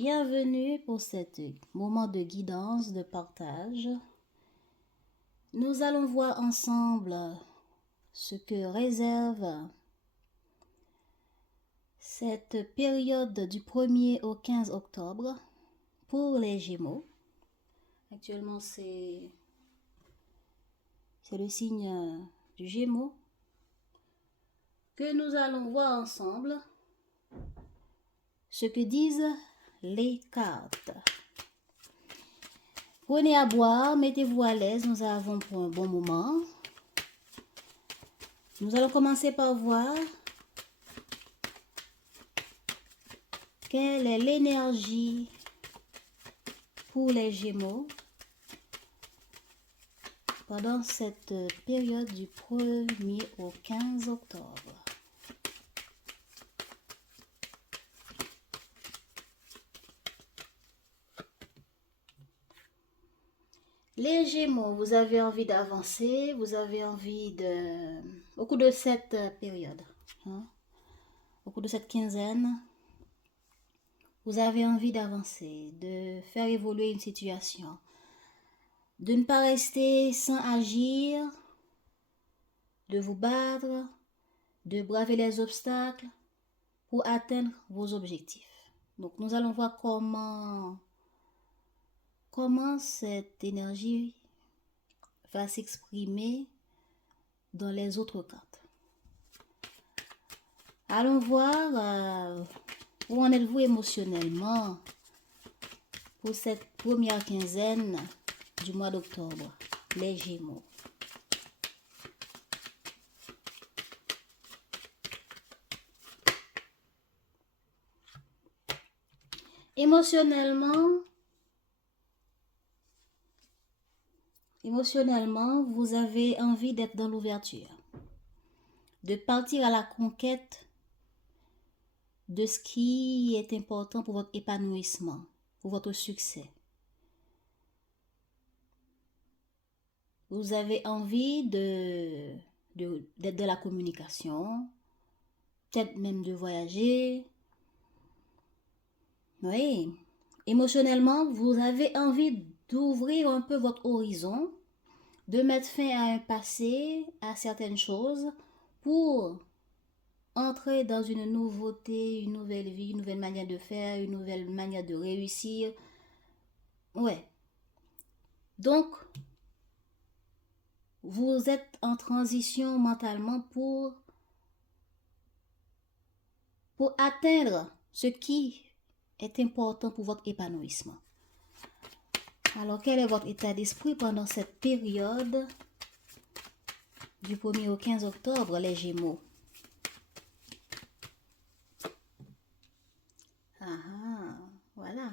Bienvenue pour ce moment de guidance, de partage. Nous allons voir ensemble ce que réserve cette période du 1er au 15 octobre pour les Gémeaux. Actuellement, c'est le signe du Gémeaux que nous allons voir ensemble ce que disent les cartes. Prenez à boire, mettez-vous à l'aise, nous avons pour un bon moment. Nous allons commencer par voir quelle est l'énergie pour les Gémeaux pendant cette période du 1er au 15 octobre. Les Gémeaux, vous avez envie d'avancer, vous avez envie de... Au cours de cette période, au cours de cette quinzaine, vous avez envie d'avancer, de faire évoluer une situation, de ne pas rester sans agir, de vous battre, de braver les obstacles pour atteindre vos objectifs. Donc, nous allons voir comment cette énergie va s'exprimer dans les autres cartes. Allons voir où en êtes-vous émotionnellement pour cette première quinzaine du mois d'octobre, les Gémeaux. Émotionnellement, vous avez envie d'être dans l'ouverture, de partir à la conquête de ce qui est important pour votre épanouissement, pour votre succès. Vous avez envie d'être dans la communication, peut-être même de voyager. Oui, émotionnellement, vous avez envie d'ouvrir un peu votre horizon, de mettre fin à un passé, à certaines choses, pour entrer dans une nouveauté, une nouvelle vie, une nouvelle manière de faire, une nouvelle manière de réussir. Ouais. Donc, vous êtes en transition mentalement pour atteindre ce qui est important pour votre épanouissement. Alors, quel est votre état d'esprit pendant cette période du 1er au 15 octobre, les Gémeaux? Voilà.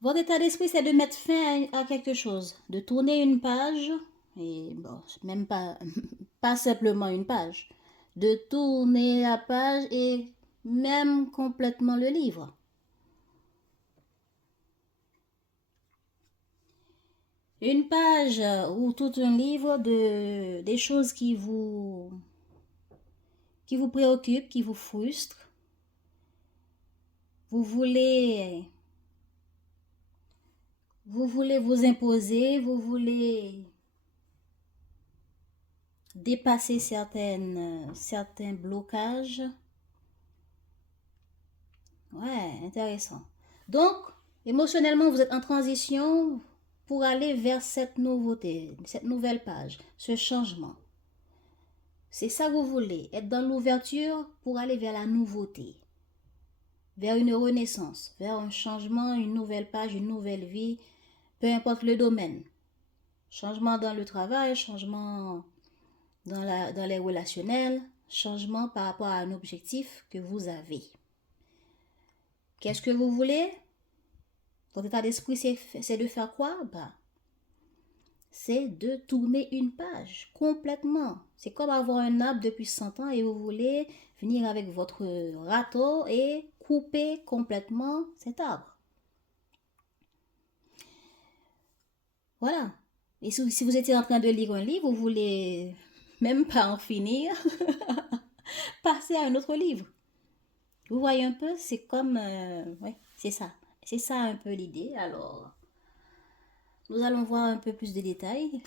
Votre état d'esprit, c'est de mettre fin à quelque chose, de tourner une page, et bon, même pas, pas simplement une page, de tourner la page et même complètement le livre. Une page ou tout un livre de des choses qui vous préoccupent, qui vous frustrent. Vous voulez vous imposer, vous voulez dépasser certains blocages. Ouais, intéressant. Donc, émotionnellement, vous êtes en transition pour aller vers cette nouveauté, cette nouvelle page, ce changement. C'est ça que vous voulez, être dans l'ouverture pour aller vers la nouveauté, vers une renaissance, vers un changement, une nouvelle page, une nouvelle vie, peu importe le domaine. Changement dans le travail, changement dans les relationnels, changement par rapport à un objectif que vous avez. Qu'est-ce que vous voulez? Votre état d'esprit, c'est de faire quoi? C'est de tourner une page complètement. C'est comme avoir un arbre depuis 100 ans et vous voulez venir avec votre râteau et couper complètement cet arbre. Voilà. Et si vous étiez en train de lire un livre, vous voulez même pas en finir, passer à un autre livre. Vous voyez un peu, c'est comme... ouais, c'est ça. C'est ça un peu l'idée. Alors, nous allons voir un peu plus de détails.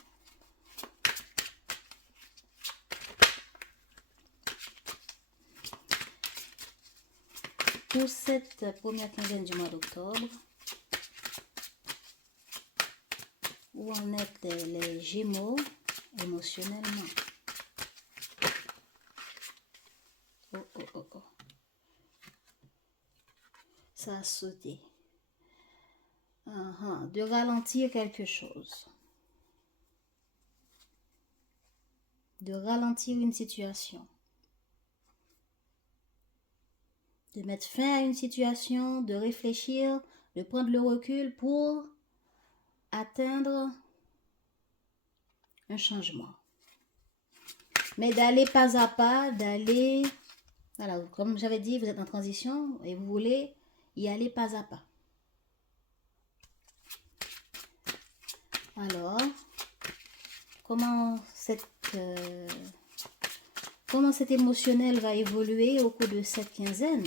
Pour cette première quinzaine du mois d'octobre, où en est les Gémeaux émotionnellement. Oh, oh, oh, oh. Ça a sauté. De ralentir quelque chose. De ralentir une situation. De mettre fin à une situation, de réfléchir, de prendre le recul pour atteindre un changement. Mais d'aller pas à pas, d'aller... Voilà, comme j'avais dit, vous êtes en transition et vous voulez y aller pas à pas. Alors, comment cet émotionnel va évoluer au cours de cette quinzaine?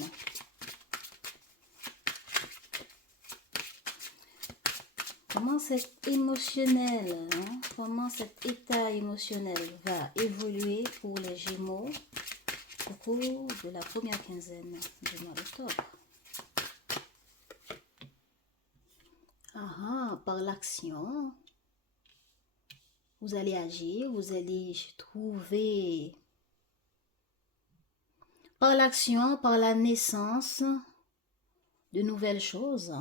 Comment cet émotionnel, comment cet état émotionnel va évoluer pour les Gémeaux au cours de la première quinzaine du mois d'octobre? Par l'action, vous allez agir, vous allez trouver, par l'action, par la naissance de nouvelles choses.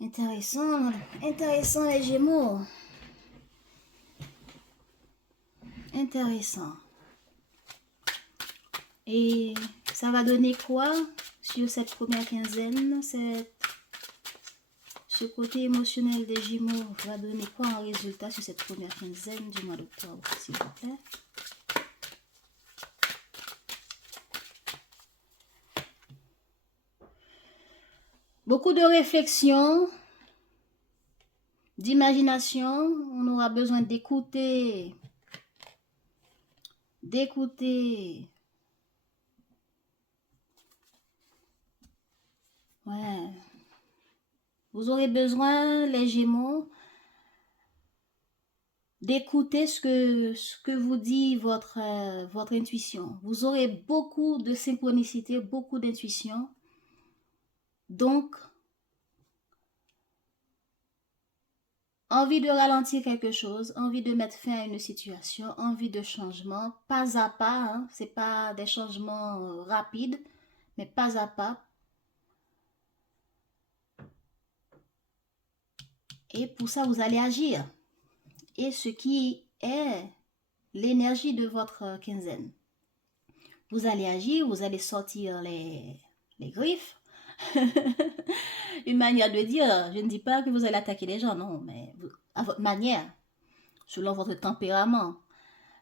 Intéressant, intéressant les Gémeaux. Intéressant. Et ça va donner quoi sur cette première quinzaine? Ce côté émotionnel des Gémeaux va donner quoi en résultat sur cette première quinzaine du mois d'octobre, s'il vous plaît? Beaucoup de réflexion, d'imagination. On aura besoin d'écouter. Ouais. Vous aurez besoin, les Gémeaux, d'écouter ce que vous dit votre intuition. Vous aurez beaucoup de synchronicité, beaucoup d'intuition. Donc, envie de ralentir quelque chose, envie de mettre fin à une situation, envie de changement, pas à pas. Ce n'est pas des changements rapides, mais pas à pas. Et pour ça, vous allez agir. Et ce qui est l'énergie de votre quinzaine. Vous allez agir, vous allez sortir les griffes. Une manière de dire, je ne dis pas que vous allez attaquer les gens, non, mais à votre manière, selon votre tempérament.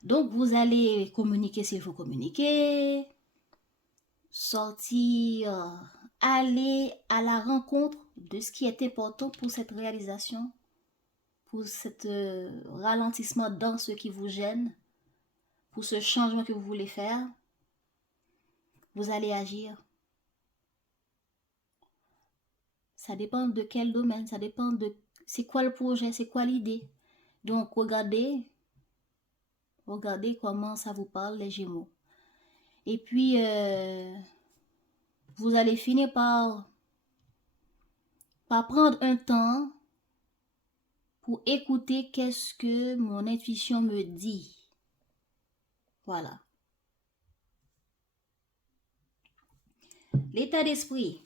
Donc, vous allez communiquer s'il faut communiquer, sortir, aller à la rencontre de ce qui est important pour cette réalisation, pour ce ralentissement dans ce qui vous gêne, pour ce changement que vous voulez faire. Vous allez agir. Ça dépend de quel domaine, ça dépend de c'est quoi le projet, c'est quoi l'idée. Donc, regardez comment ça vous parle, les Gémeaux. Et puis, vous allez finir par prendre un temps pour écouter qu'est-ce que mon intuition me dit. Voilà. L'état d'esprit.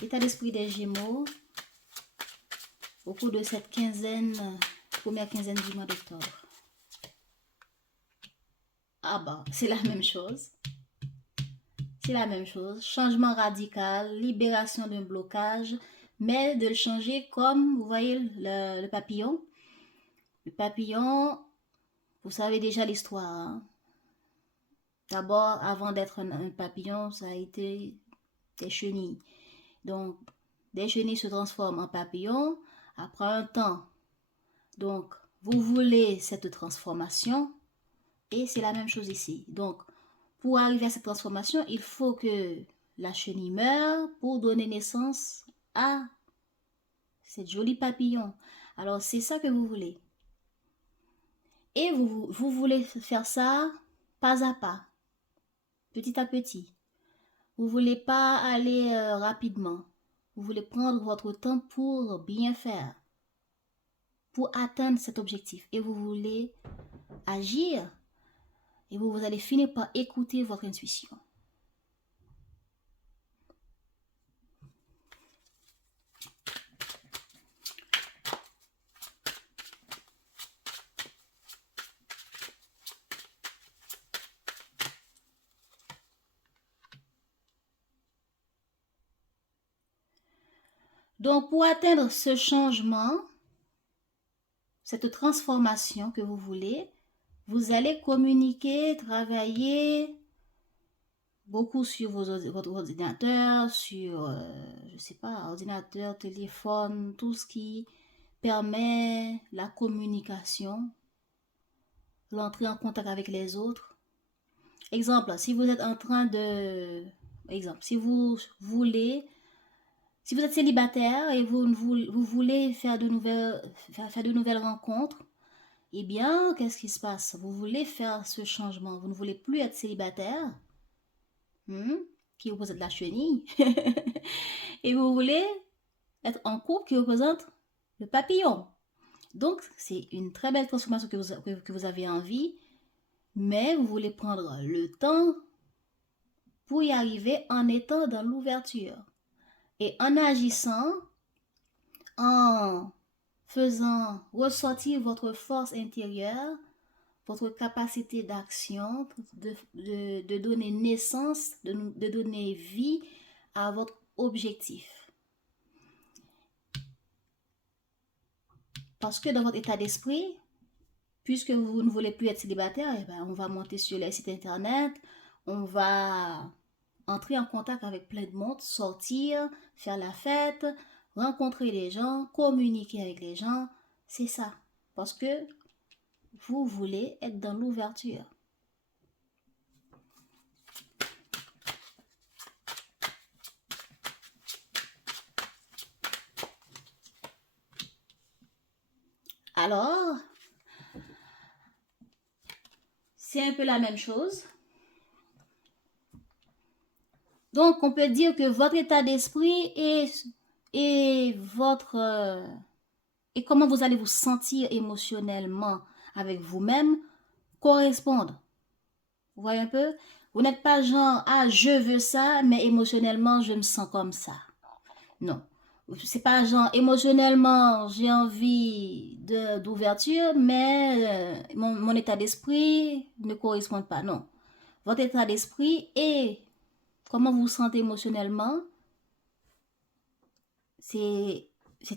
L'état d'esprit des Gémeaux au cours de cette première quinzaine du mois d'octobre. C'est la même chose. C'est la même chose. Changement radical, libération d'un blocage, mais de le changer comme, vous voyez, le papillon. Le papillon, vous savez déjà l'histoire. Hein? D'abord, avant d'être un papillon, ça a été des chenilles. Donc, des chenilles se transforment en papillons après un temps. Donc, vous voulez cette transformation et c'est la même chose ici. Donc, pour arriver à cette transformation, il faut que la chenille meure pour donner naissance à cette jolie papillon. Alors, c'est ça que vous voulez. Et vous voulez faire ça pas à pas, petit à petit. Vous voulez pas aller rapidement. Vous voulez prendre votre temps pour bien faire, pour atteindre cet objectif. Et vous voulez agir et vous allez finir par écouter votre intuition. Donc, pour atteindre ce changement, cette transformation que vous voulez, vous allez communiquer, travailler beaucoup sur votre ordinateur, sur, je sais pas, ordinateur, téléphone, tout ce qui permet la communication, l'entrée en contact avec les autres. Exemple, si vous êtes en train de... Exemple, si vous voulez... Si vous êtes célibataire et vous voulez faire de nouvelles rencontres, eh bien, qu'est-ce qui se passe? Vous voulez faire ce changement. Vous ne voulez plus être célibataire, qui représente la chenille, et vous voulez être en couple qui représente le papillon. Donc, c'est une très belle transformation que vous avez envie, mais vous voulez prendre le temps pour y arriver en étant dans l'ouverture. Et en agissant, en faisant ressortir votre force intérieure, votre capacité d'action, de donner naissance, de donner vie à votre objectif. Parce que dans votre état d'esprit, puisque vous ne voulez plus être célibataire, eh ben, on va monter sur les sites internet, on va entrer en contact avec plein de monde, sortir, faire la fête, rencontrer les gens, communiquer avec les gens. C'est ça. Parce que vous voulez être dans l'ouverture. Alors, c'est un peu la même chose. Donc, on peut dire que votre état d'esprit et votre... et comment vous allez vous sentir émotionnellement avec vous-même correspondent. Vous voyez un peu? Vous n'êtes pas genre, ah, je veux ça, mais émotionnellement, je me sens comme ça. Non. C'est pas genre, émotionnellement, j'ai envie d'ouverture, mais mon état d'esprit ne correspond pas. Non. Votre état d'esprit et comment vous vous sentez émotionnellement, c'est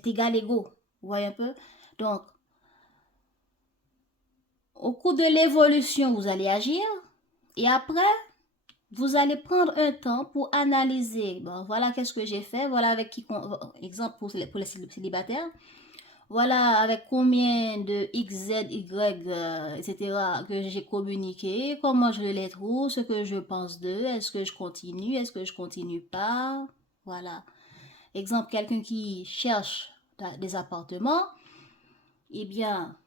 égal égaux. Vous voyez un peu? Donc, au cours de l'évolution, vous allez agir et après, vous allez prendre un temps pour analyser. Bon, voilà qu'est-ce que j'ai fait. Voilà avec qui, exemple pour les célibataires. Voilà avec combien de X, Z, Y, etc. que j'ai communiqué, comment je les trouve, ce que je pense d'eux, est-ce que je continue, est-ce que je continue pas. Voilà. Exemple, quelqu'un qui cherche des appartements, eh bien,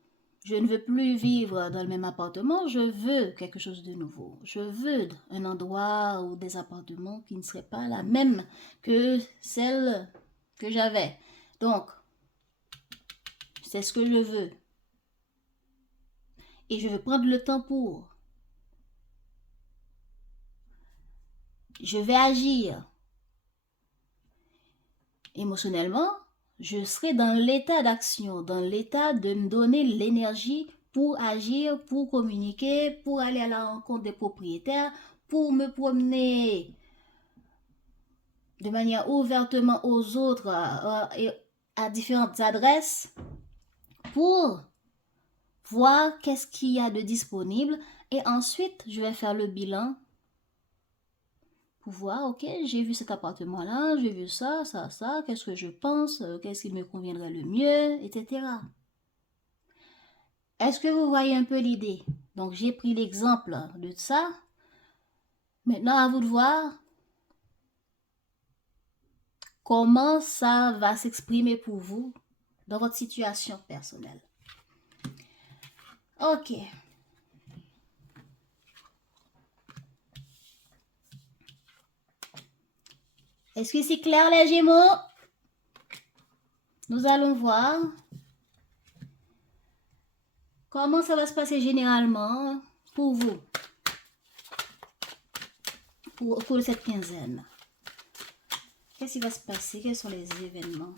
je ne veux plus vivre dans le même appartement, je veux quelque chose de nouveau. Je veux un endroit ou des appartements qui ne seraient pas la même que celle que j'avais. Donc, c'est ce que je veux. Et je veux prendre le temps pour. Je vais agir. Émotionnellement, je serai dans l'état d'action, dans l'état de me donner l'énergie pour agir, pour communiquer, pour aller à la rencontre des propriétaires, pour me promener de manière ouvertement aux autres et à différentes adresses pour voir qu'est-ce qu'il y a de disponible et ensuite je vais faire le bilan pour voir, ok, j'ai vu cet appartement-là, j'ai vu ça, qu'est-ce que je pense, qu'est-ce qui me conviendrait le mieux, etc. Est-ce que vous voyez un peu l'idée? Donc, j'ai pris l'exemple de ça. Maintenant, à vous de voir comment ça va s'exprimer pour vous dans votre situation personnelle. Ok. Est-ce que c'est clair, les Gémeaux? Nous allons voir comment ça va se passer généralement pour vous, pour cette quinzaine. Qu'est-ce qui va se passer? Quels sont les événements?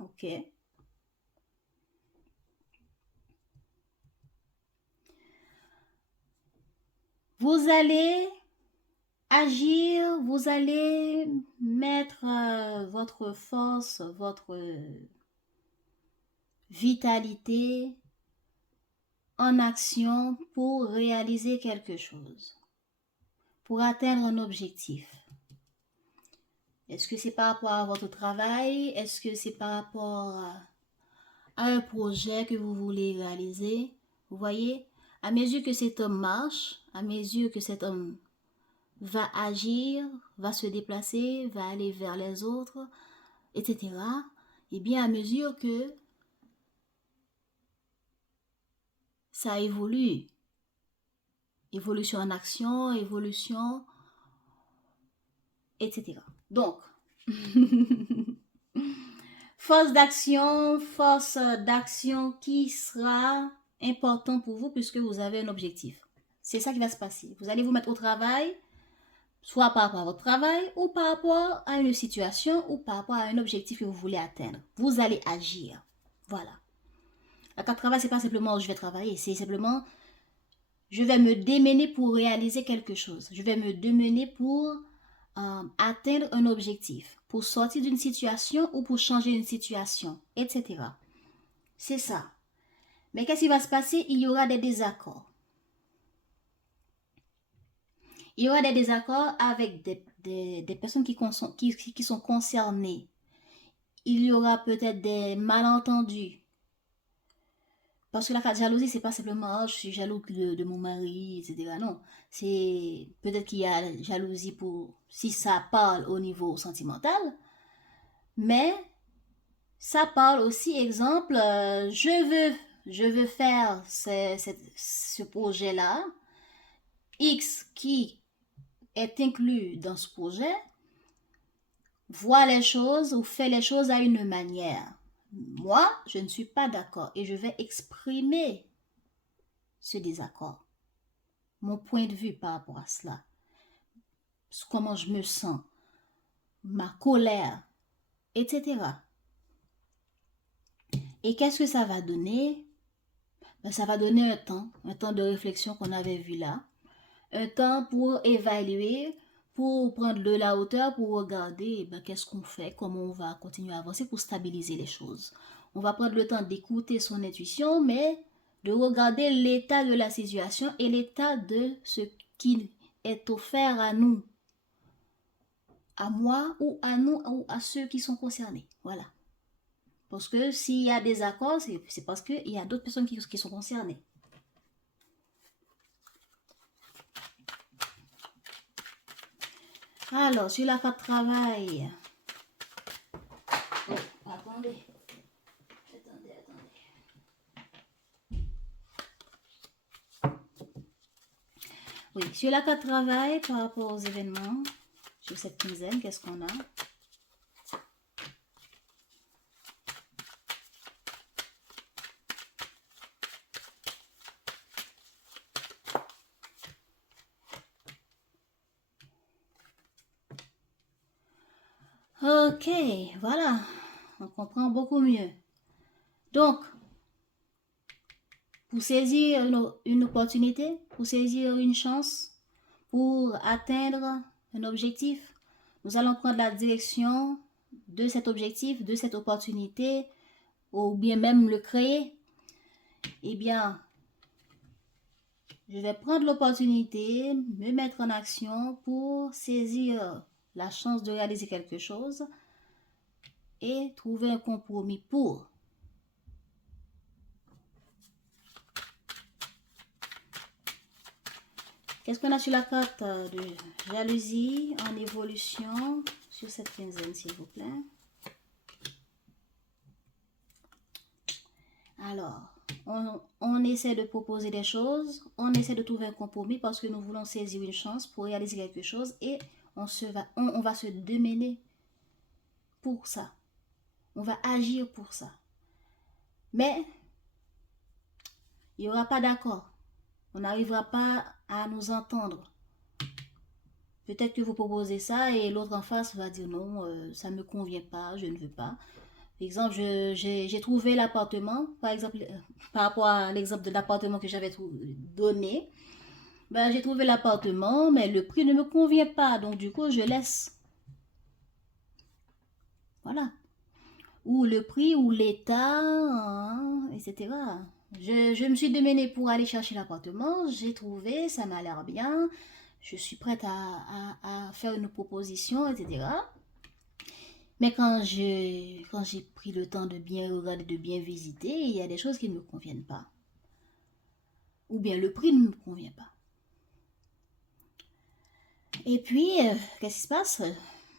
Ok. Vous allez agir, vous allez mettre votre force, votre vitalité en action pour réaliser quelque chose, pour atteindre un objectif. Est-ce que c'est par rapport à votre travail? Est-ce que c'est par rapport à un projet que vous voulez réaliser? Vous voyez, à mesure que cet homme marche, à mesure que cet homme va agir, va se déplacer, va aller vers les autres, etc., et bien à mesure que ça évolue, évolution en action, évolution, etc. Donc, force d'action qui sera important pour vous puisque vous avez un objectif. C'est ça qui va se passer. Vous allez vous mettre au travail, soit par rapport à votre travail, ou par rapport à une situation, ou par rapport à un objectif que vous voulez atteindre. Vous allez agir. Voilà. La carte travail, c'est pas simplement je vais travailler, c'est simplement je vais me démener pour réaliser quelque chose. Je vais me démener pour atteindre un objectif, pour sortir d'une situation ou pour changer une situation, etc. C'est ça. Mais qu'est-ce qui va se passer? Il y aura des désaccords. Il y aura des désaccords avec des personnes qui sont concernées. Il y aura peut-être des malentendus. Parce que la jalousie, c'est pas simplement je suis jaloux de mon mari, etc. Non, c'est peut-être qu'il y a jalousie pour si ça parle au niveau sentimental, mais ça parle aussi, exemple, je veux faire ce projet-là, X qui est inclus dans ce projet, voit les choses ou fait les choses à une manière. Moi, je ne suis pas d'accord et je vais exprimer ce désaccord. Mon point de vue par rapport à cela, comment je me sens, ma colère, etc. Et qu'est-ce que ça va donner? Ben, ça va donner un temps de réflexion qu'on avait vu là, un temps pour évaluer, pour prendre de la hauteur, pour regarder ben, qu'est-ce qu'on fait, comment on va continuer à avancer pour stabiliser les choses. On va prendre le temps d'écouter son intuition, mais de regarder l'état de la situation et l'état de ce qui est offert à nous, à moi ou à nous ou à ceux qui sont concernés. Voilà. Parce que s'il y a des accords, c'est parce qu'il y a d'autres personnes qui sont concernées. Alors, sur la carte travail. Oh, attendez. Oui, sur la carte travail, par rapport aux événements, sur cette quinzaine, qu'est-ce qu'on a? Ok, voilà. On comprend beaucoup mieux. Donc, pour saisir une opportunité, pour saisir une chance, pour atteindre un objectif, nous allons prendre la direction de cet objectif, de cette opportunité, ou bien même le créer. Eh bien, je vais prendre l'opportunité, me mettre en action pour saisir la chance de réaliser quelque chose et trouver un compromis pour. Qu'est-ce qu'on a sur la carte de jalousie en évolution sur cette quinzaine, s'il vous plaît? Alors, on essaie de proposer des choses, on essaie de trouver un compromis parce que nous voulons saisir une chance pour réaliser quelque chose et on va se démener pour ça. On va agir pour ça. Mais, il n'y aura pas d'accord. On n'arrivera pas à nous entendre. Peut-être que vous proposez ça et l'autre en face va dire non, ça ne me convient pas, je ne veux pas. Par exemple, j'ai trouvé l'appartement, par exemple, par rapport à l'exemple de l'appartement que j'avais donné, ben, j'ai trouvé l'appartement, mais le prix ne me convient pas, donc du coup, je laisse. Voilà. Ou le prix, ou l'état, hein, etc. Je me suis démenée pour aller chercher l'appartement, j'ai trouvé, ça m'a l'air bien, je suis prête à faire une proposition, etc. Mais quand j'ai pris le temps de bien regarder, de bien visiter, il y a des choses qui ne me conviennent pas. Ou bien le prix ne me convient pas. Et puis, qu'est-ce qui se passe?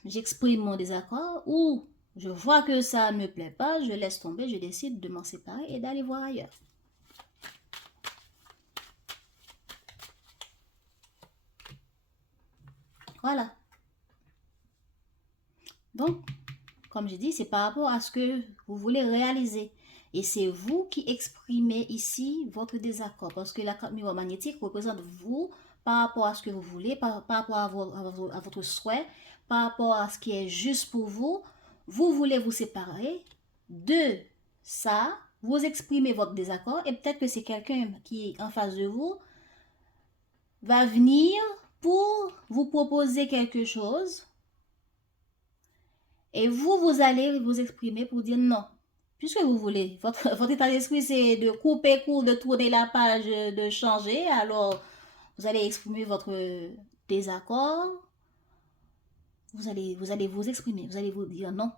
J'exprime mon désaccord ou je vois que ça ne me plaît pas, je laisse tomber, je décide de m'en séparer et d'aller voir ailleurs. Voilà. Donc, comme j'ai dit, c'est par rapport à ce que vous voulez réaliser. Et c'est vous qui exprimez ici votre désaccord. Parce que la carte miroir magnétique représente vous par rapport à ce que vous voulez, par rapport à votre souhait, par rapport à ce qui est juste pour vous. Vous voulez vous séparer de ça. Vous exprimez votre désaccord. Et peut-être que c'est quelqu'un qui est en face de vous va venir pour vous proposer quelque chose. Et vous allez vous exprimer pour dire non. Puisque vous voulez, votre état d'esprit, c'est de couper court, de tourner la page, de changer. Alors, vous allez exprimer votre désaccord. Vous allez vous exprimer. Vous allez vous dire non.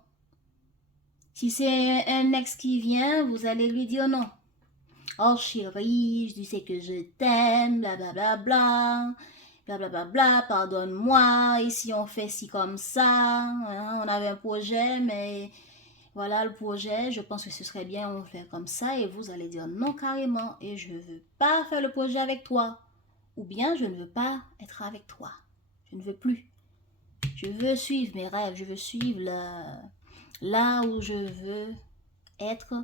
Si c'est un ex qui vient, vous allez lui dire non. Oh chérie, je sais que je t'aime, blablabla. Blablabla, pardonne-moi, ici on fait ci comme ça, hein, on avait un projet, mais voilà le projet, je pense que ce serait bien on fait comme ça, et vous allez dire non carrément, et je ne veux pas faire le projet avec toi, ou bien je ne veux pas être avec toi, je ne veux plus, je veux suivre mes rêves, je veux suivre là où je veux être,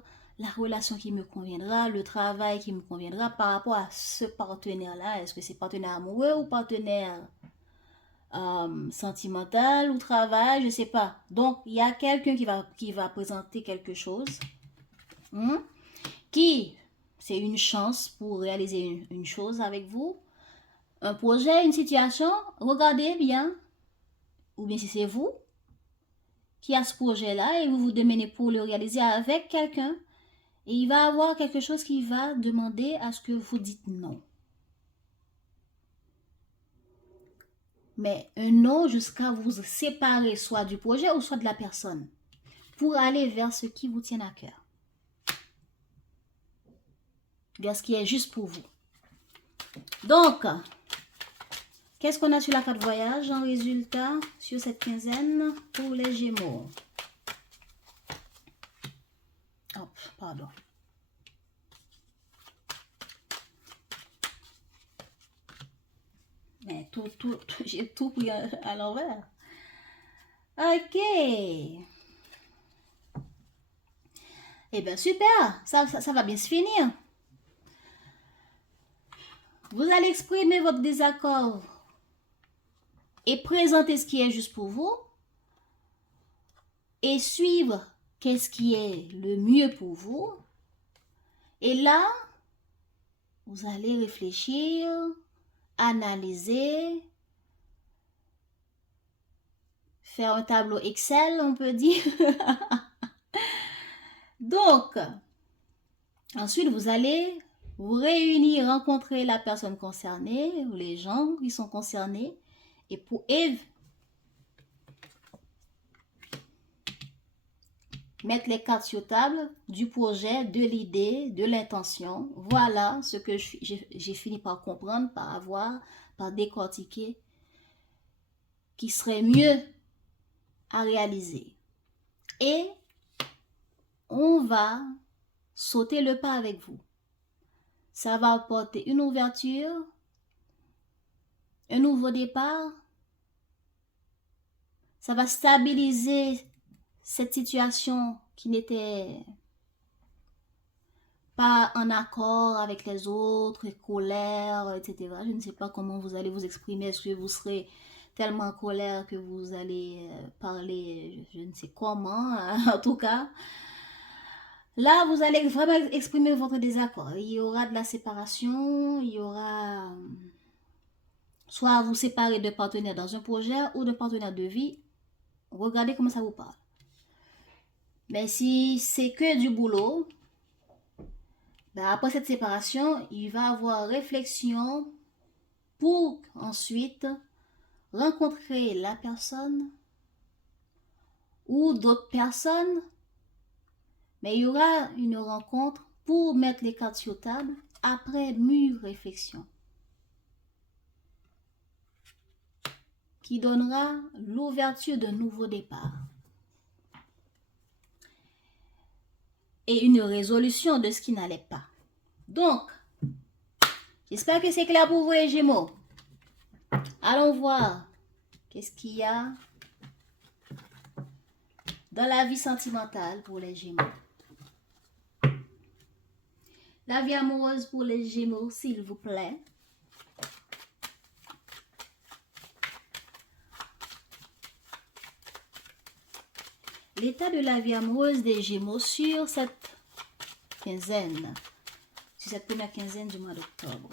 la relation qui me conviendra, le travail qui me conviendra par rapport à ce partenaire-là. Est-ce que c'est partenaire amoureux ou partenaire sentimental ou travail, je ne sais pas. Donc, il y a quelqu'un qui va présenter quelque chose qui, c'est une chance pour réaliser une chose avec vous, un projet, une situation. Regardez bien, ou bien si c'est vous qui a ce projet-là et vous vous démenez pour le réaliser avec quelqu'un, et il va avoir quelque chose qui va demander à ce que vous dites non. Mais un non jusqu'à vous séparer soit du projet ou soit de la personne pour aller vers ce qui vous tient à cœur. Vers ce qui est juste pour vous. Donc, qu'est-ce qu'on a sur la carte voyage en résultat sur cette quinzaine pour les Gémeaux? Oh, pardon. Mais j'ai tout pris à l'envers. Ok. Eh bien, super. Ça va bien se finir. Vous allez exprimer votre désaccord et présenter ce qui est juste pour vous et suivre qu'est-ce qui est le mieux pour vous Et là, vous allez réfléchir, analyser, faire un tableau Excel, on peut dire. Donc, ensuite, vous allez vous réunir, rencontrer la personne concernée, ou les gens qui sont concernés, et pour mettre les cartes sur table du projet, de l'idée, de l'intention. Voilà ce que j'ai fini par comprendre, par décortiquer, qui serait mieux à réaliser. Et on va sauter le pas avec vous. Ça va apporter une ouverture, un nouveau départ. Ça va stabiliser cette situation qui n'était pas en accord avec les autres, colère, etc. Je ne sais pas comment vous allez vous exprimer. Est-ce que vous serez tellement en colère que vous allez parler, je ne sais comment, en tout cas. Là, vous allez vraiment exprimer votre désaccord. Il y aura de la séparation, il y aura soit vous séparez de partenaires dans un projet ou de partenaires de vie. Regardez comment ça vous parle. Mais si c'est que du boulot, ben après cette séparation, il va y avoir réflexion pour ensuite rencontrer la personne ou d'autres personnes. Mais il y aura une rencontre pour mettre les cartes sur table après mûre réflexion qui donnera l'ouverture d'un nouveau départ et une résolution de ce qui n'allait pas. Donc, j'espère que c'est clair pour vous les Gémeaux. Allons voir qu'est-ce qu'il y a dans la vie sentimentale pour les Gémeaux. La vie amoureuse pour les Gémeaux, s'il vous plaît. L'état de la vie amoureuse des Gémeaux sur cette quinzaine, sur cette première quinzaine du mois d'octobre.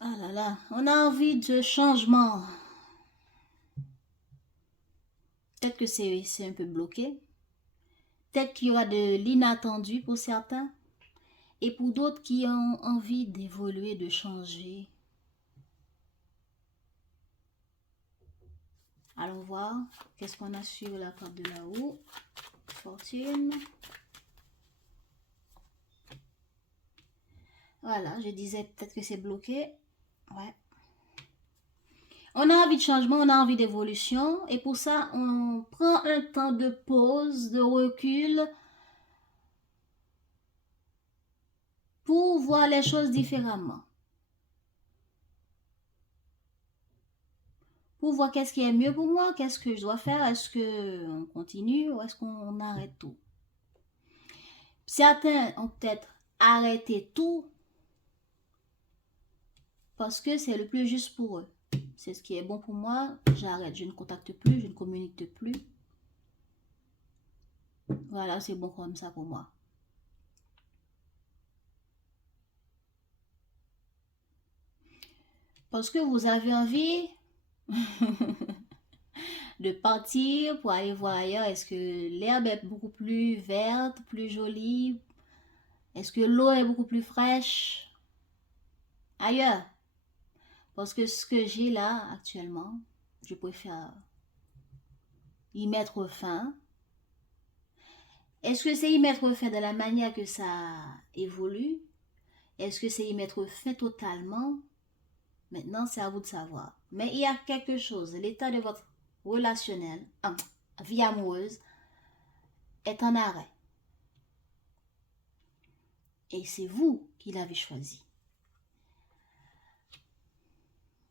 Ah là là, on a envie de changement. Peut-être que c'est un peu bloqué. Peut-être qu'il y aura de l'inattendu pour certains. Et pour d'autres qui ont envie d'évoluer, de changer. Allons voir. Qu'est-ce qu'on a sur la carte de la roue? Fortune. Voilà, je disais peut-être que c'est bloqué. Ouais. On a envie de changement, on a envie d'évolution. Et pour ça, on prend un temps de pause, de recul, pour voir les choses différemment. Pour voir qu'est-ce qui est mieux pour moi, qu'est-ce que je dois faire, est-ce qu'on continue ou est-ce qu'on arrête tout. Certains ont peut-être arrêté tout parce que c'est le plus juste pour eux. C'est ce qui est bon pour moi, j'arrête, je ne contacte plus, je ne communique plus. Voilà, c'est bon comme ça pour moi. Parce que vous avez envie de partir pour aller voir ailleurs. Est-ce que l'herbe est beaucoup plus verte, plus jolie? Est-ce que l'eau est beaucoup plus fraîche ailleurs? Parce que ce que j'ai là actuellement, je préfère y mettre fin. Est-ce que c'est y mettre fin de la manière que ça évolue? Est-ce que c'est y mettre fin totalement? Maintenant, c'est à vous de savoir. Mais il y a quelque chose, l'état de votre relationnel, vie amoureuse, est en arrêt. Et c'est vous qui l'avez choisi.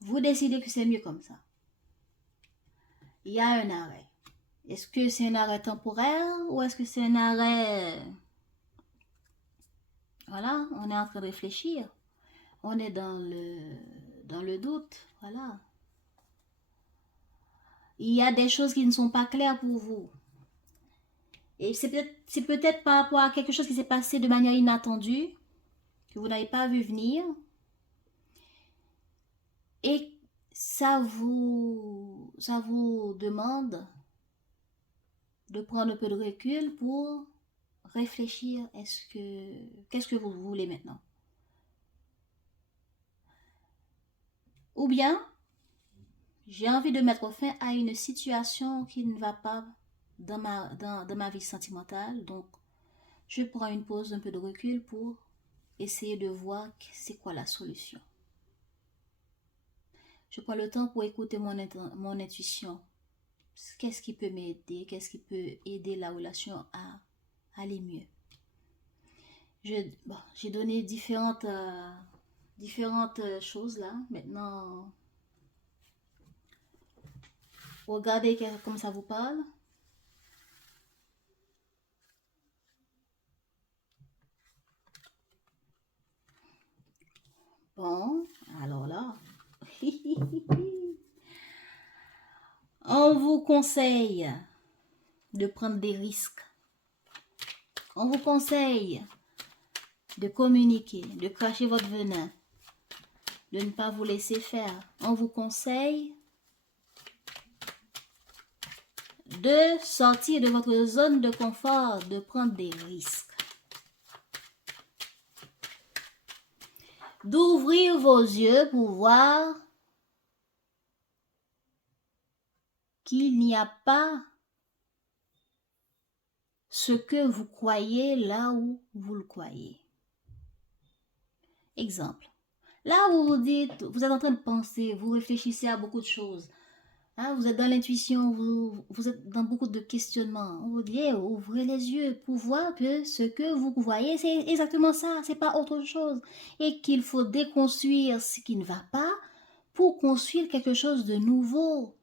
Vous décidez que c'est mieux comme ça. Il y a un arrêt. Est-ce que c'est un arrêt temporaire ou est-ce que c'est un arrêt... Voilà, on est en train de réfléchir. On est dans dans le doute, voilà. Il y a des choses qui ne sont pas claires pour vous. Et c'est peut-être par rapport à quelque chose qui s'est passé de manière inattendue, que vous n'avez pas vu venir. Et ça vous demande de prendre un peu de recul pour réfléchir. Qu'est-ce que vous voulez maintenant? Ou bien, j'ai envie de mettre fin à une situation qui ne va pas dans ma vie sentimentale. Donc, je prends une pause, un peu de recul pour essayer de voir c'est quoi la solution. Je prends le temps pour écouter mon intuition. Qu'est-ce qui peut m'aider? Qu'est-ce qui peut aider la relation à aller mieux? J'ai donné différentes choses là. Maintenant, regardez comme ça vous parle. Bon, alors là, on vous conseille de prendre des risques. On vous conseille de communiquer, de cracher votre venin, de ne pas vous laisser faire. On vous conseille de sortir de votre zone de confort, de prendre des risques. D'ouvrir vos yeux pour voir qu'il n'y a pas ce que vous croyez là où vous le croyez. Exemple. Là où vous dites, vous êtes en train de penser, vous réfléchissez à beaucoup de choses. Hein, vous êtes dans l'intuition, vous êtes dans beaucoup de questionnements. On vous dit, ouvrez les yeux pour voir que ce que vous voyez, c'est exactement ça, c'est pas autre chose. Et qu'il faut déconstruire ce qui ne va pas pour construire quelque chose de nouveau.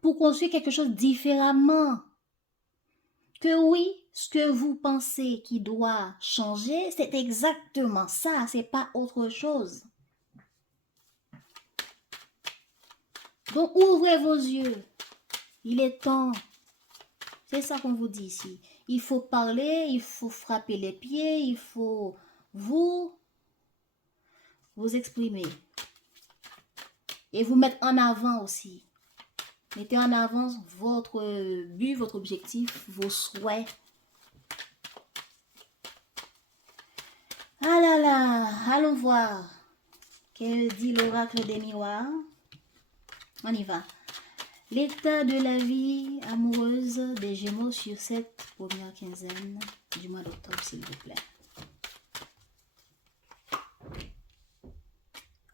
Pour construire quelque chose différemment. Que oui, ce que vous pensez qui doit changer, c'est exactement ça, c'est pas autre chose. Donc ouvrez vos yeux. Il est temps. C'est ça qu'on vous dit ici. Il faut parler, il faut frapper les pieds, il faut vous exprimer. Et vous mettre en avant aussi. Mettez en avant votre but, votre objectif, vos souhaits. Ah là là, allons voir. Que dit l'oracle des miroirs? On y va. L'état de la vie amoureuse des Gémeaux sur cette première quinzaine du mois d'octobre, s'il vous plaît.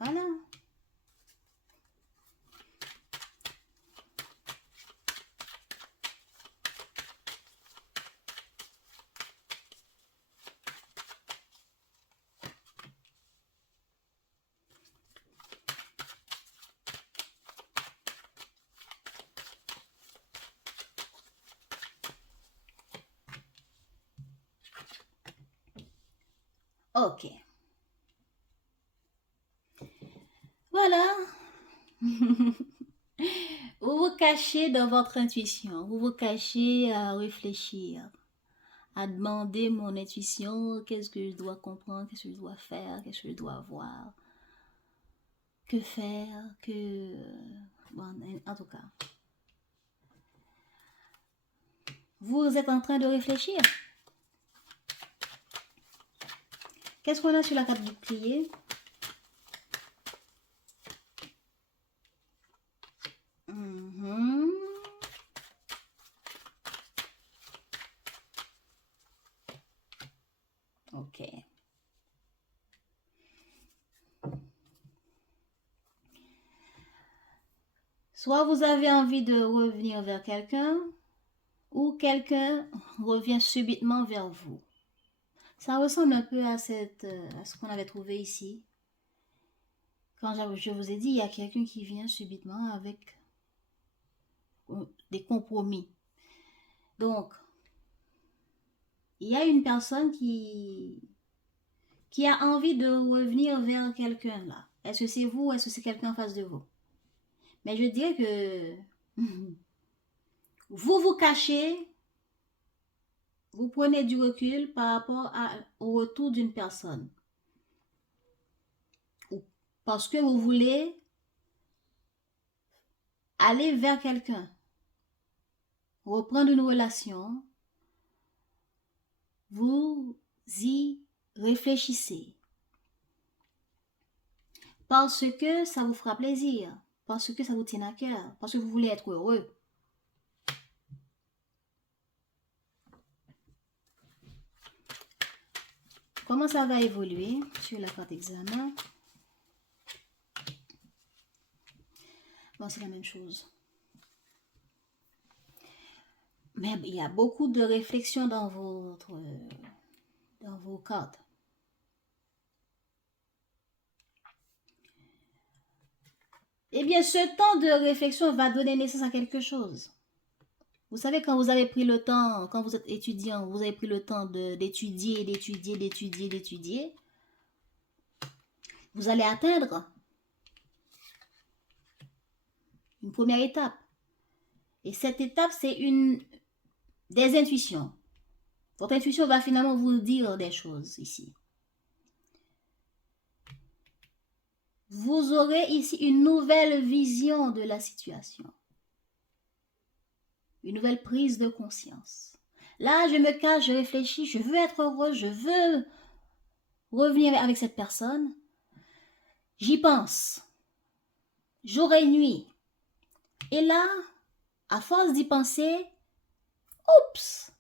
Voilà. Ok. Voilà. Vous vous cachez dans votre intuition. Vous vous cachez à réfléchir, à demander mon intuition, qu'est-ce que je dois comprendre, qu'est-ce que je dois faire, qu'est-ce que je dois voir, que faire, Bon, en tout cas. Vous êtes en train de réfléchir. Qu'est-ce qu'on a sur la carte du bouclier? Ok. Soit vous avez envie de revenir vers quelqu'un, ou quelqu'un revient subitement vers vous. Ça ressemble un peu à ce qu'on avait trouvé ici. Quand je vous ai dit, il y a quelqu'un qui vient subitement avec des compromis. Donc, il y a une personne qui qui a envie de revenir vers quelqu'un là. Est-ce que c'est vous ou est-ce que c'est quelqu'un en face de vous? Mais je dirais que vous vous cachez, vous prenez du recul par rapport au retour d'une personne. Parce que vous voulez aller vers quelqu'un, reprendre une relation, vous y réfléchissez. Parce que ça vous fera plaisir, parce que ça vous tient à cœur, parce que vous voulez être heureux. Comment ça va évoluer sur la carte examen? Bon, c'est la même chose. Mais il y a beaucoup de réflexion dans vos cartes. Eh bien, ce temps de réflexion va donner naissance à quelque chose. Vous savez, quand vous avez pris le temps, quand vous êtes étudiant, vous avez pris le temps d'étudier, vous allez atteindre une première étape. Et cette étape, c'est des intuitions. Votre intuition va finalement vous dire des choses ici. Vous aurez ici une nouvelle vision de la situation. Une nouvelle prise de conscience. Là, je me cache, je réfléchis, je veux être heureuse, je veux revenir avec cette personne. J'y pense. Jour et nuit. Et là, à force d'y penser, oups,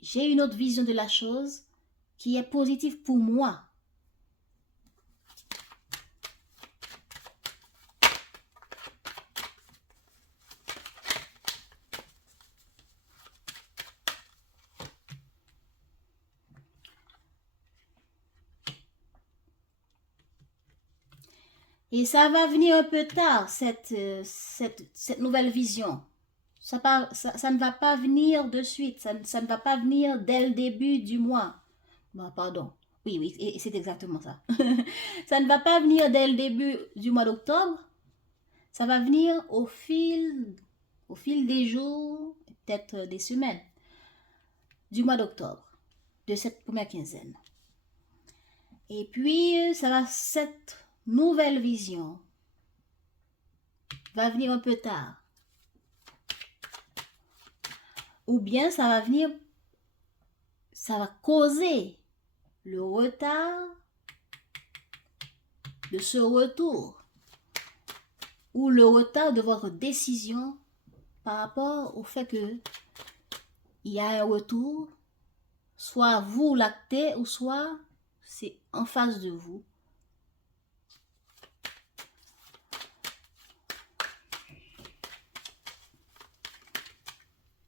j'ai une autre vision de la chose qui est positive pour moi. Et ça va venir un peu tard, cette nouvelle vision. Ça ne va pas venir de suite, ça ne va pas venir dès le début du mois. Bon, pardon. Oui, c'est exactement ça. Ça ne va pas venir dès le début du mois d'octobre. Ça va venir au fil des jours, peut-être des semaines, du mois d'octobre, de cette première quinzaine. Et puis, cette nouvelle vision va venir un peu tard. Ou bien ça va causer le retard de ce retour ou le retard de votre décision par rapport au fait que il y a un retour, soit vous l'actez ou soit c'est en face de vous.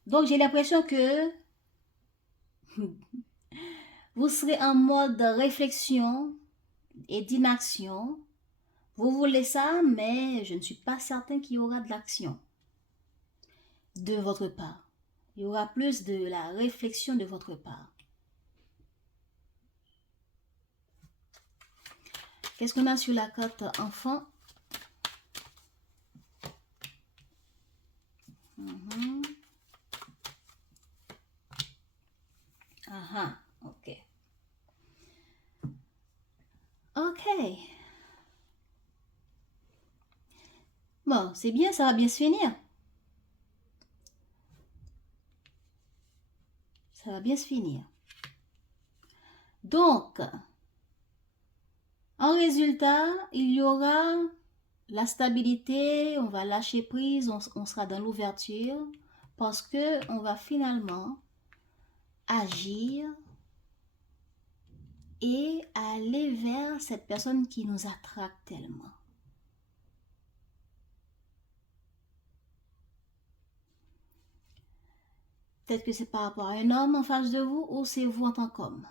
Donc j'ai l'impression que vous serez en mode réflexion et d'inaction. Vous voulez ça, mais je ne suis pas certain qu'il y aura de l'action de votre part. Il y aura plus de la réflexion de votre part. Qu'est-ce qu'on a sur la carte enfant? Ok. Ok. Bon, c'est bien, ça va bien se finir. Ça va bien se finir. Donc, en résultat, il y aura la stabilité, on va lâcher prise, on sera dans l'ouverture parce que on va finalement agir et aller vers cette personne qui nous attrape tellement. Peut-être que c'est par rapport à un homme en face de vous ou c'est vous en tant qu'homme.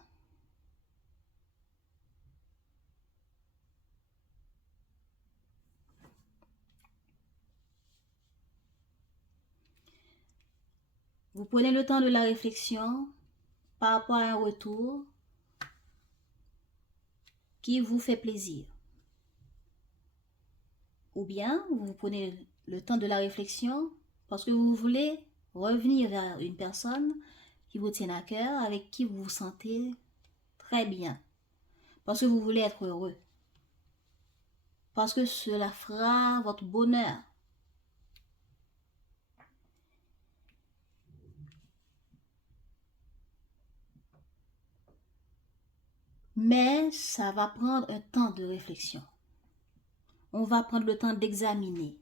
Vous prenez le temps de la réflexion par rapport à un retour. qui vous fait plaisir. Ou bien vous prenez le temps de la réflexion parce que vous voulez revenir vers une personne qui vous tient à cœur, avec qui vous vous sentez très bien. Parce que vous voulez être heureux. Parce que cela fera votre bonheur. Mais ça va prendre un temps de réflexion. On va prendre le temps d'examiner.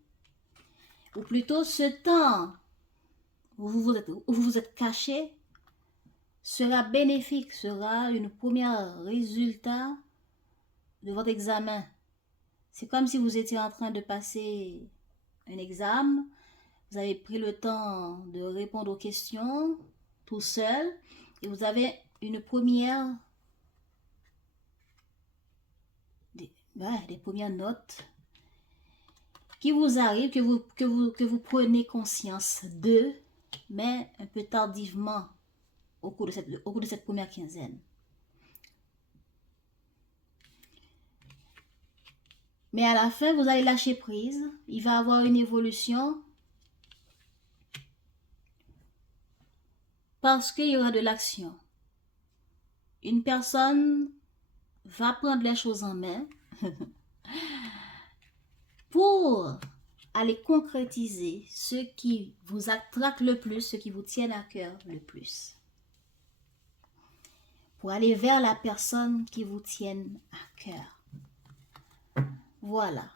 Ou plutôt, ce temps où vous êtes caché sera bénéfique, sera une première résultat de votre examen. C'est comme si vous étiez en train de passer un examen. Vous avez pris le temps de répondre aux questions tout seul et vous avez une première des premières notes qui vous arrivent, que vous prenez conscience d'eux, mais un peu tardivement au cours de cette première quinzaine. Mais à la fin, vous allez lâcher prise. Il va y avoir une évolution parce qu'il y aura de l'action. Une personne va prendre les choses en main pour aller concrétiser ce qui vous attraque le plus, ce qui vous tient à cœur le plus. Pour aller vers la personne qui vous tienne à cœur. Voilà.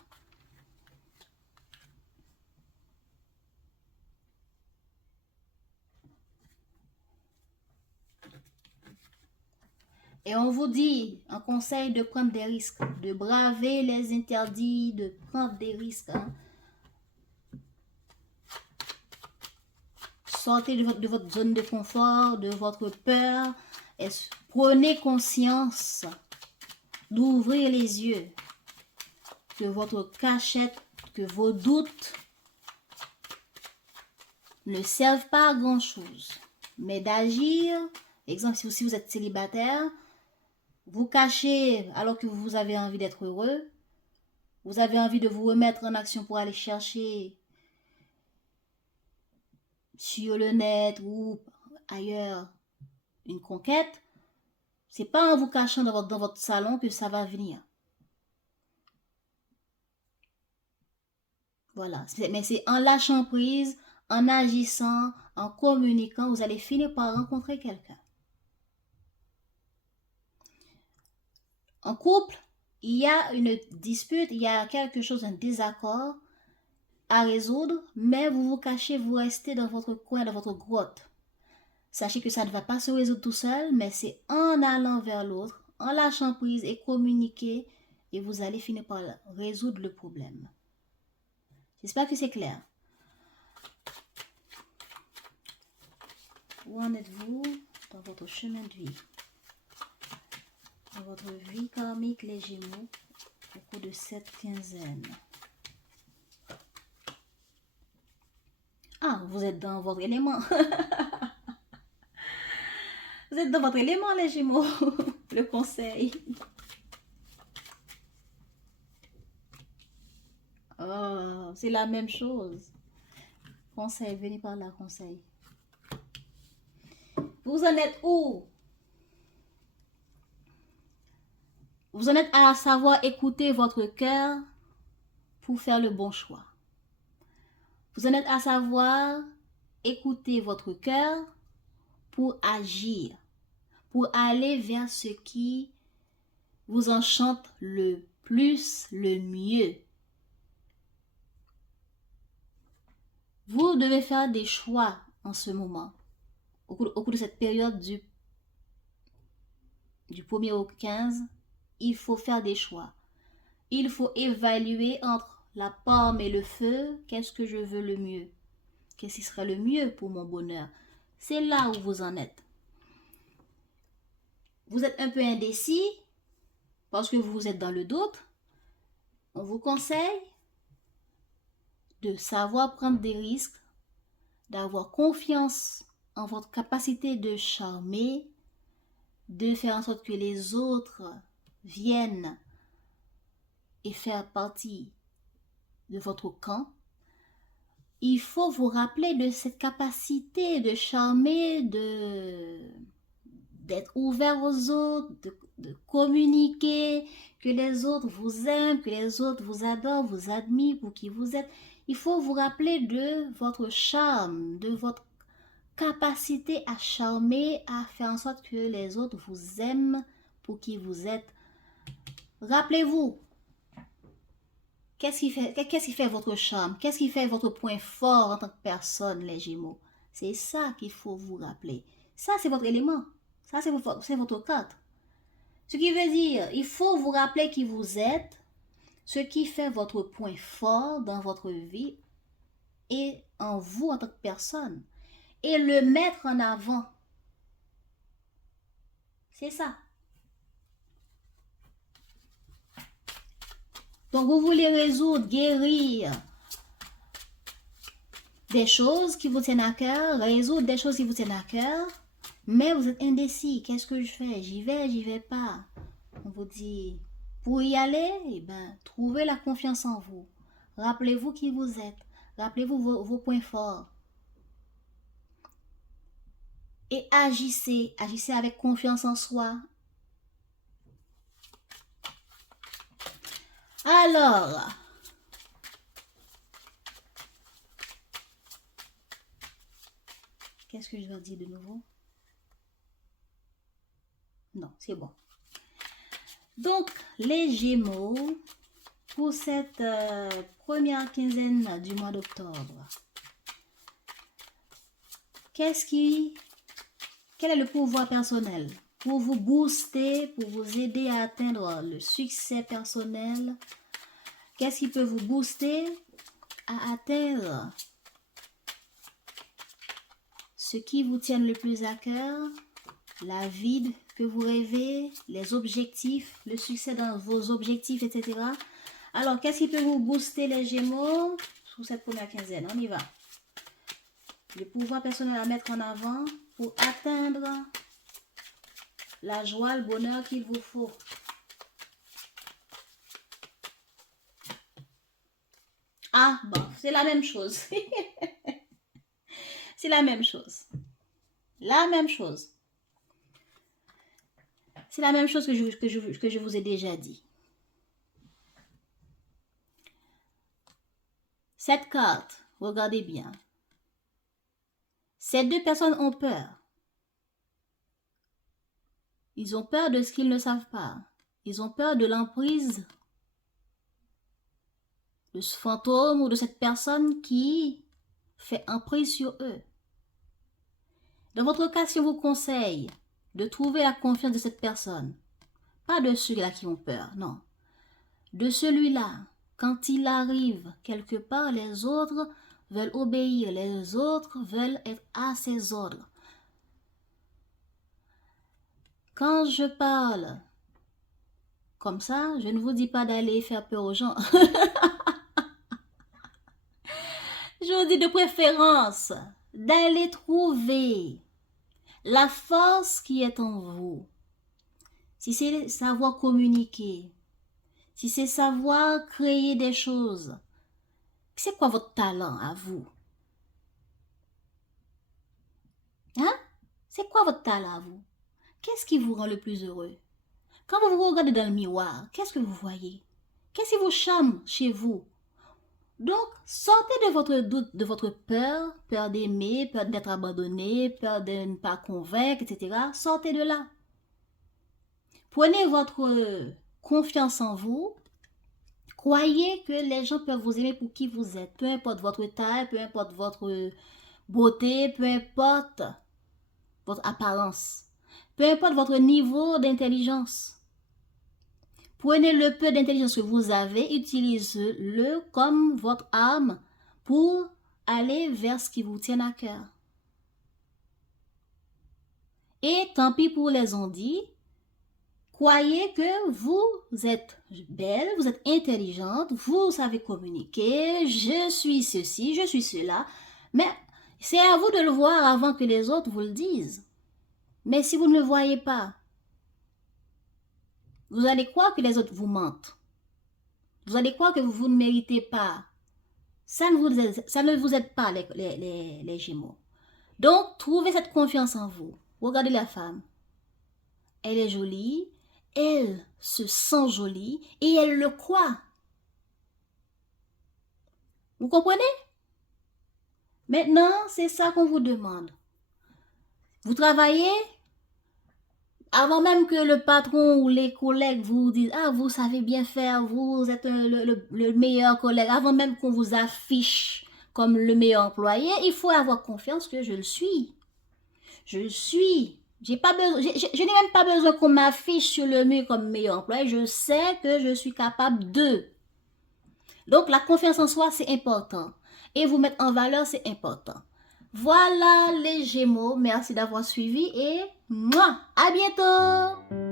Et on vous dit, un conseil, de prendre des risques, de braver les interdits, de prendre des risques. Hein. Sortez de votre zone de confort, de votre peur. Et prenez conscience d'ouvrir les yeux. Que votre cachette, que vos doutes ne servent pas à grand chose. Mais d'agir, exemple, si vous êtes célibataire, vous cachez alors que vous avez envie d'être heureux. Vous avez envie de vous remettre en action pour aller chercher sur le net ou ailleurs une conquête. C'est pas en vous cachant dans votre salon que ça va venir. Voilà. Mais c'est en lâchant prise, en agissant, en communiquant, vous allez finir par rencontrer quelqu'un. En couple, il y a une dispute, il y a quelque chose, un désaccord à résoudre, mais vous vous cachez, vous restez dans votre coin, dans votre grotte. Sachez que ça ne va pas se résoudre tout seul, mais c'est en allant vers l'autre, en lâchant prise et communiquer, et vous allez finir par résoudre le problème. J'espère que c'est clair. Où en êtes-vous dans votre chemin de vie? Dans votre vie karmique, les Gémeaux, au cours de cette quinzaine. Ah, vous êtes dans votre élément. Vous êtes dans votre élément, les Gémeaux. Le conseil. Oh, c'est la même chose. Conseil, venez par là, conseil. Vous en êtes où? Vous en êtes à savoir écouter votre cœur pour faire le bon choix. Vous en êtes à savoir écouter votre cœur pour agir, pour aller vers ce qui vous enchante le plus, le mieux. Vous devez faire des choix en ce moment, au cours de cette période du 1er au 15, il faut faire des choix. Il faut évaluer entre la pomme et le feu, qu'est-ce que je veux le mieux? Qu'est-ce qui serait le mieux pour mon bonheur? C'est là où vous en êtes. Vous êtes un peu indécis parce que vous êtes dans le doute. On vous conseille de savoir prendre des risques, d'avoir confiance en votre capacité de charmer, de faire en sorte que les autres viennent et faire partie de votre camp, il faut vous rappeler de cette capacité de charmer, d'être ouvert aux autres, de communiquer, que les autres vous aiment, que les autres vous adorent, vous admirent pour qui vous êtes. Il faut vous rappeler de votre charme, de votre capacité à charmer, à faire en sorte que les autres vous aiment pour qui vous êtes. Rappelez-vous, qu'est-ce qui fait votre charme? Qu'est-ce qui fait votre point fort en tant que personne, les Gémeaux? C'est ça qu'il faut vous rappeler. Ça, c'est votre élément. Ça, c'est votre carte. Ce qui veut dire, il faut vous rappeler qui vous êtes, ce qui fait votre point fort dans votre vie et en vous en tant que personne. Et le mettre en avant. C'est ça. Donc, vous voulez résoudre, guérir des choses qui vous tiennent à cœur, résoudre des choses qui vous tiennent à cœur, mais vous êtes indécis. Qu'est-ce que je fais? J'y vais pas. On vous dit, pour y aller, eh ben, trouvez la confiance en vous. Rappelez-vous qui vous êtes. Rappelez-vous vos points forts. Et agissez. Agissez avec confiance en soi. Alors, qu'est-ce que je dois dire de nouveau? Non, c'est bon. Donc, les Gémeaux, pour cette première quinzaine du mois d'octobre, quel est le pouvoir personnel pour vous booster, pour vous aider à atteindre le succès personnel? Qu'est-ce qui peut vous booster à atteindre ce qui vous tient le plus à cœur, la vie que vous rêvez, les objectifs, le succès dans vos objectifs, etc. Alors, qu'est-ce qui peut vous booster, les Gémeaux, sur cette première quinzaine? On y va. Le pouvoir personnel à mettre en avant pour atteindre la joie, le bonheur qu'il vous faut. Ah, bon, c'est la même chose. C'est la même chose. La même chose. C'est la même chose que je vous ai déjà dit. Cette carte, regardez bien. Ces deux personnes ont peur. Ils ont peur de ce qu'ils ne savent pas. Ils ont peur de l'emprise de ce fantôme ou de cette personne qui fait emprise sur eux. Dans votre cas, si on vous conseille de trouver la confiance de cette personne, pas de ceux-là qui ont peur, non. De celui-là, quand il arrive quelque part, les autres veulent obéir, les autres veulent être à ses ordres. Quand je parle comme ça, je ne vous dis pas d'aller faire peur aux gens. Je vous dis de préférence d'aller trouver la force qui est en vous. Si c'est savoir communiquer, si c'est savoir créer des choses, c'est quoi votre talent à vous? Hein? C'est quoi votre talent à vous? Qu'est-ce qui vous rend le plus heureux? Quand vous vous regardez dans le miroir, qu'est-ce que vous voyez? Qu'est-ce qui vous charme chez vous? Donc, sortez de votre doute, de votre peur, peur d'aimer, peur d'être abandonné, peur de ne pas convaincre, etc. Sortez de là. Prenez votre confiance en vous. Croyez que les gens peuvent vous aimer pour qui vous êtes. Peu importe votre taille, peu importe votre beauté, peu importe votre apparence. Peu importe votre niveau d'intelligence. Prenez le peu d'intelligence que vous avez, utilisez-le comme votre arme pour aller vers ce qui vous tient à cœur. Et tant pis pour les on-dit, croyez que vous êtes belle, vous êtes intelligente, vous savez communiquer, je suis ceci, je suis cela, mais c'est à vous de le voir avant que les autres vous le disent. Mais si vous ne le voyez pas, Vous allez croire que les autres vous mentent. Vous allez croire que vous ne méritez pas. Ça ne vous aide pas, les Gémeaux. Donc, trouvez cette confiance en vous. Regardez la femme. Elle est jolie, elle se sent jolie et elle le croit. Vous comprenez? Maintenant, c'est ça qu'on vous demande. Vous travaillez avant même que le patron ou les collègues vous disent « Ah, vous savez bien faire, vous êtes le meilleur collègue », avant même qu'on vous affiche comme le meilleur employé, il faut avoir confiance que je le suis. Je le suis. Je n'ai même pas besoin qu'on m'affiche sur le mur comme meilleur employé. Je sais que je suis capable de. Donc, la confiance en soi, c'est important. Et vous mettre en valeur, c'est important. Voilà les Gémeaux. Merci d'avoir suivi et moi, à bientôt!